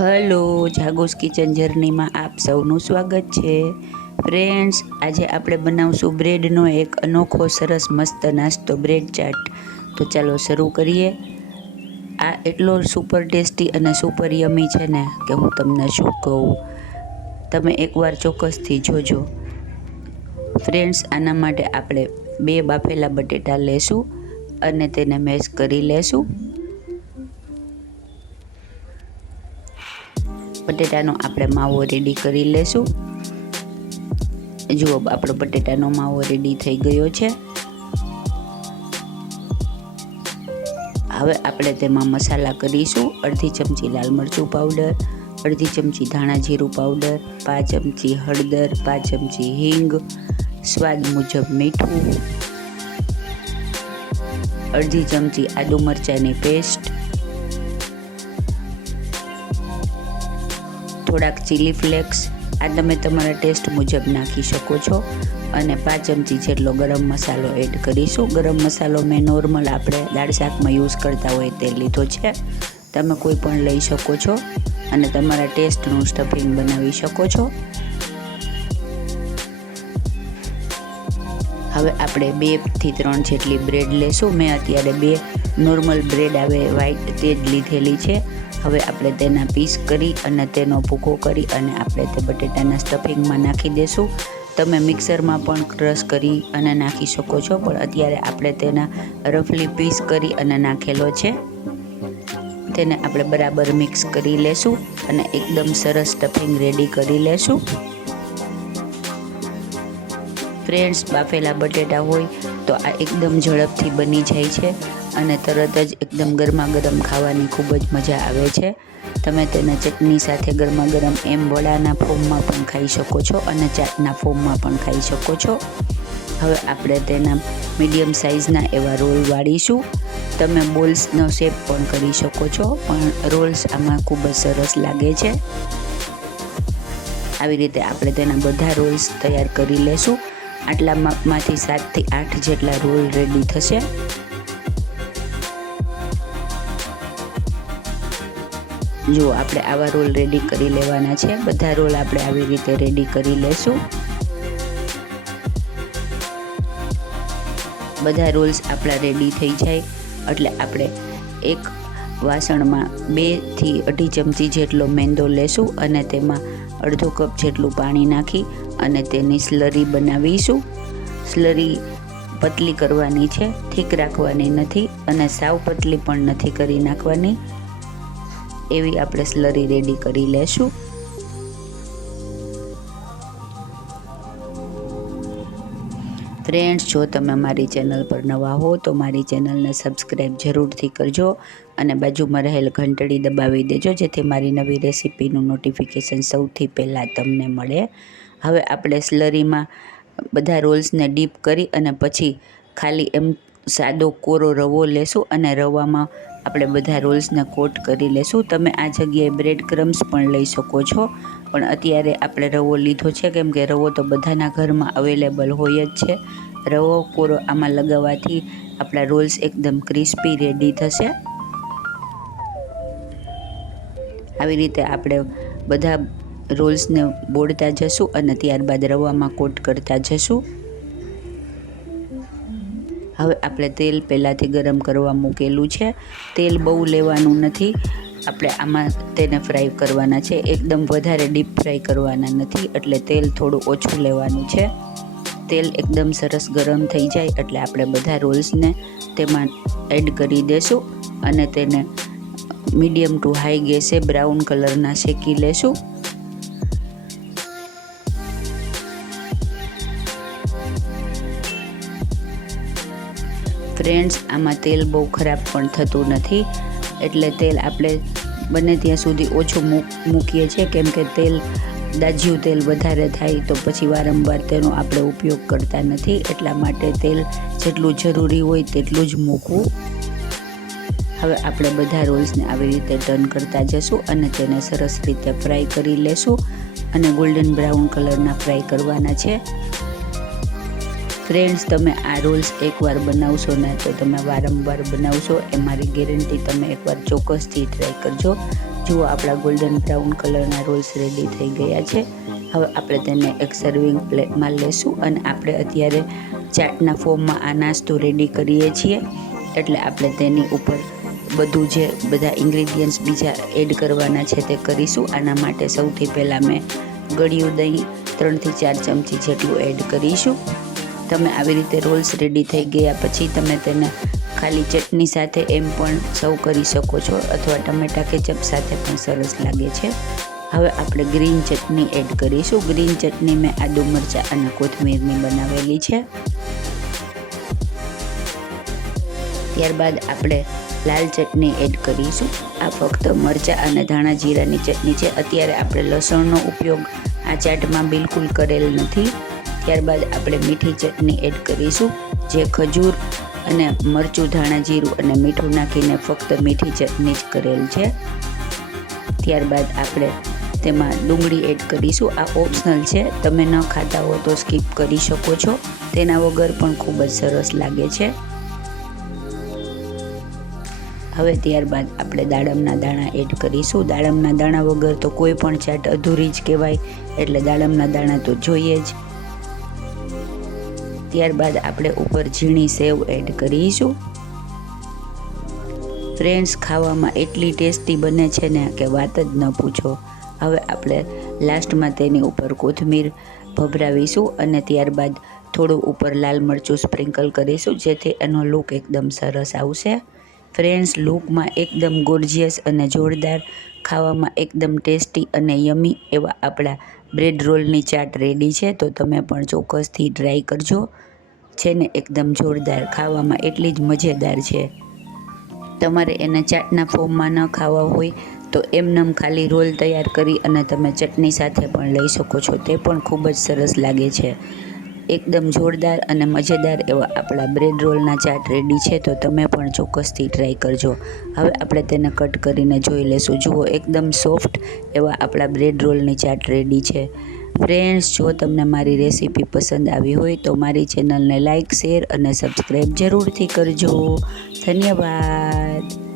Hello, જાગોસ kitchen જર્નીમાં આપ સૌનું સ્વાગત છે. ફ્રેન્ડ્સ, આજે આપણે બનાવશું બ્રેડનો એક અનોખો સરસ મસ્ત નાસ્તો બ્રેડ ચાટ. તો ચાલો શરૂ કરીએ. આ એટલો સુપર ટેસ્ટી અને સુપર યમી છે ને કે હું તમને શું કહું? તમે એકવાર ચોક્કસથી જોજો. ફ્રેન્ડ્સ, આના માટે આપણે બે બાફેલા બટેટા લેશું અને તેને મેશ કરી લેશું. બટેટાનો આપણે માવો રેડી કરી લેશું. જુઓ, આપણો બટેટાનો માવો રેડી થઈ ગયો છે. હવે આપણે તેમાં મસાલા કરીશું. અડધી ચમચી લાલ મરચું પાવડર અડધી ચમચી ધાણા જીરું પાવડર પાંચ ચમચી હળદર, પાંચ ચમચી હિંગ, સ્વાદ મુજબ મીઠું, અડધી ચમચી આદુ મરચાંની પેસ્ટ થોડાક ચીલી ફ્લેક્સ આ તમે તમારા ટેસ્ટ મુજબ નાખી શકો છો. અને પાંચ ચમચી જેટલો ગરમ મસાલો એડ કરીશું. ગરમ મસાલો મેં નોર્મલ આપણે દાળ શાકમાં યુઝ કરતા હોય તે લીધો છે. તમે કોઈ પણ લઈ શકો છો અને તમારા ટેસ્ટનું સ્ટફિંગ બનાવી શકો છો. હવે આપણે બેથી ત્રણ જેટલી બ્રેડ લેશું. મેં અત્યારે બે નોર્મલ બ્રેડ આવે વ્હાઈટ તે જ લીધેલી છે. હવે આપણે તેના પીસ કરી અને તેનો ભૂકો કરી અને આપણે તે બટેટાના સ્ટફિંગમાં નાખી દેશું. તમે મિક્સરમાં પણ ક્રશ કરી અને નાખી શકો છો, પણ અત્યારે આપણે તેના રફલી પીસ કરી અને નાખેલો છે. તેને આપણે બરાબર મિક્સ કરી લેશું અને એકદમ સરસ સ્ટફિંગ રેડી કરી લેશું. ફ્રેન્ડ્સ બાફેલા બટેટા હોય તો આ એકદમ ઝડપથી બની જાય છે. અને તરત જ એકદમ ગરમા ગરમ ખાવાની ખૂબ જ મજા આવે છે. તમે તેને ચટણી સાથે ગરમા ગરમ એમ વડાના ફોર્મમાં પણ ખાઈ શકો છો અને ચાટના ફોર્મમાં પણ ખાઈ શકો છો. હવે આપણે તેના મીડિયમ સાઇઝના એવા રોલ વાળીશું. તમે બોલ્સનો શેપ પણ કરી શકો છો, પણ રોલ્સ આમાં ખૂબ જ સરસ લાગે છે. આવી રીતે આપણે તેના બધા રોલ્સ તૈયાર કરી લેશું. આટલા માપમાંથી સાતથી આઠ જેટલા રોલ રેડી થશે. જો આપણે આવા રોલ રેડી કરી લેવાના છે, બધા રોલ આપણે આવી રીતે રેડી કરી લેશું. બધા રોલ્સ આપણા રેડી થઈ જાય, એટલે આપણે એક વાસણમાં બેથી અઢી ચમચી જેટલો મેંદો લેશું અને તેમાં અડધો કપ જેટલું પાણી નાખી અને તેની સ્લરી બનાવીશું. સ્લરી પતલી કરવાની છે, ઠીક રાખવાની નથી અને સાવ પતલી પણ નથી કરી નાખવાની. એવી આપણે સ્લરી રેડી કરી લેશું. ફ્રેન્ડ્સ જો તમે મારી ચેનલ પર નવા હો, તો મારી ચેનલને સબસ્ક્રાઈબ જરૂરથી કરજો અને બાજુમાં રહેલ ઘંટડી દબાવી દેજો, જેથી મારી નવી રેસીપીનું નોટિફિકેશન સૌથી પહેલાં તમને મળે. હવે આપણે સ્લરીમાં બધા રોલ્સને ડીપ કરી અને પછી ખાલી એમ સાદો કોરો રવો લેશું અને રવામાં આપણે બધા રોલ્સને કોટ કરી લેશું. તમે આ જગ્યાએ બ્રેડ ક્રમ્સ પણ લઈ શકો છો. પણ અત્યારે આપણે રવો લીધો છે, કેમ કે રવો તો બધાના ઘરમાં અવેલેબલ હોય જ છે. રવો કોરો આમાં લગાવવાથી આપણા રોલ્સ એકદમ ક્રિસ્પી રેડી થશે. આવી રીતે આપણે બધા રોલ્સને બોળતા જશું અને ત્યારબાદ રવામાં કોટ કરતા જશું. હવે આપણે તેલ પહેલાંથી ગરમ કરવા મૂકેલું છે. તેલ બહુ લેવાનું નથી. આપણે આમાં તેને ફ્રાય કરવાના છે. એકદમ વધારે ડીપ ફ્રાય કરવાના નથી, એટલે તેલ થોડું ઓછું લેવાનું છે. તેલ એકદમ સરસ ગરમ થઈ જાય, એટલે આપણે બધા રોલ્સને તેમાં એડ કરી દેશું અને તેને મીડિયમ ટુ હાઈ ગેસે બ્રાઉન કલરના શેકી લેશું. ફ્રેન્ડ્સ આમાં તેલ બહુ ખરાબ પણ થતું નથી. એટલે તેલ આપણે બને ત્યાં સુધી ઓછું મૂકીએ છીએ. કેમ કે તેલ, દાજ્યું તેલ વધારે થાય તો પછી વારંવાર તેનો આપણે ઉપયોગ કરતા નથી. એટલા માટે તેલ જેટલું જરૂરી હોય તેટલું જ મૂકવું. હવે આપણે બધા રોલ્સને આવી રીતે ટર્ન કરતા જશું અને તેને સરસ રીતે ફ્રાય કરી લેશું. અને ગોલ્ડન બ્રાઉન કલરના ફ્રાય કરવાના છે. ફ્રેન્ડ્સ તમે આ રોલ્સ એકવાર બનાવશો ને તો તમે વારંવાર બનાવશો. એ મારી ગેરંટી તમે એકવાર ચોક્કસથી ટ્રાય કરજો. જુઓ, આપણા ગોલ્ડન બ્રાઉન કલરના રોલ્સ રેડી થઈ ગયા છે. હવે આપણે તેને એક સર્વિંગ પ્લેટમાં લેશું અને આપણે અત્યારે ચાટના ફોર્મમાં આ નાસ્તો રેડી કરીએ છીએ. એટલે આપણે તેની ઉપર બધું જે બધા ઇન્ગ્રીડિયન્ટ્સ બીજા એડ કરવાના છે તે કરીશું. આના માટે સૌથી પહેલાં મેં ગળ્યું દહીં ત્રણથી ચાર ચમચી જેટલું એડ કરીશું. તમે આવી રીતે રોલ્સ રેડી થઈ ગયા પછી તમે તેને ખાલી ચટણી સાથે એમ પણ સર્વ કરી શકો છો અથવા ટમેટા કેચપ સાથે પણ સરસ લાગે છે. હવે આપણે ગ્રીન ચટણી એડ કરીશું. ગ્રીન ચટણી મેં આદુ મરચાં અને કોથમીરની બનાવેલી છે. ત્યારબાદ આપણે લાલ ચટણી એડ કરીશું. આ ફક્ત મરચાં અને ધાણા જીરાની ચટણી છે. અત્યારે આપણે લસણનો ઉપયોગ આ ચાટમાં બિલકુલ કરેલ નથી. ત્યારબાદ આપણે મીઠી ચટણી એડ કરીશું, જે ખજૂર અને મરચું, ધાણા જીરું અને મીઠું નાખીને ફક્ત મીઠી ચટણી જ કરેલ છે. ત્યારબાદ આપણે તેમાં ડુંગળી એડ કરીશું, આ ઓપ્શનલ છે, તમે ન ખાતા હો તો સ્કીપ કરી શકો છો, તેના વગર પણ ખૂબ જ સરસ લાગે છે. હવે ત્યારબાદ આપણે દાડમના દાણા એડ કરીશું, દાડમના દાણા વગર તો કોઈ પણ ચાટ અધૂરી જ કહેવાય, એટલે દાડમના દાણા તો જોઈએ જ. ત્યારબાદ આપણે ઉપર ઝીણી સેવ એડ કરીશું. ફ્રેન્ડ્સ ખાવામાં એટલી ટેસ્ટી બને છે ને કે વાત જ ન પૂછો. હવે આપણે લાસ્ટમાં તેની ઉપર કોથમીર ભભરાવીશું અને ત્યારબાદ થોડું ઉપર લાલ મરચું સ્પ્રિંકલ કરીશું જેથી એનો લુક એકદમ સરસ આવશે. ફ્રેન્ડ્સ લુકમાં એકદમ ગોર્જિયસ અને જોરદાર ખાવામાં એકદમ ટેસ્ટી અને યમી એવા આપણા બ્રેડ રોલની ચાટ રેડી છે, તો તમે પણ ચોક્કસથી ટ્રાય કરજો. છે ને, એકદમ જોરદાર, ખાવામાં એટલી જ મજેદાર છે. તમારે એને ચાટના ફોર્મમાં ન ખાવા હોય, તો એમનેમ ખાલી રોલ તૈયાર કરી અને તમે ચટણી સાથે પણ લઈ શકો છો. તે પણ ખૂબ જ સરસ લાગે છે. એકદમ જોરદાર અને મજેદાર એવા આપણા બ્રેડ રોલના ચાટ રેડી છે, તો તમે પણ ચોક્કસથી ટ્રાય કરજો. હવે આપણે તેને કટ કરીને જોઈ લેશું જુઓ, એકદમ સોફ્ટ એવા આપણા બ્રેડ રોલની ચાટ રેડી છે. ફ્રેન્ડ્સ જો તમને મારી રેસીપી પસંદ આવી હોય, તો મારી ચેનલને લાઇક શેર અને સબસ્ક્રાઈબ જરૂરથી કરજો. ધન્યવાદ.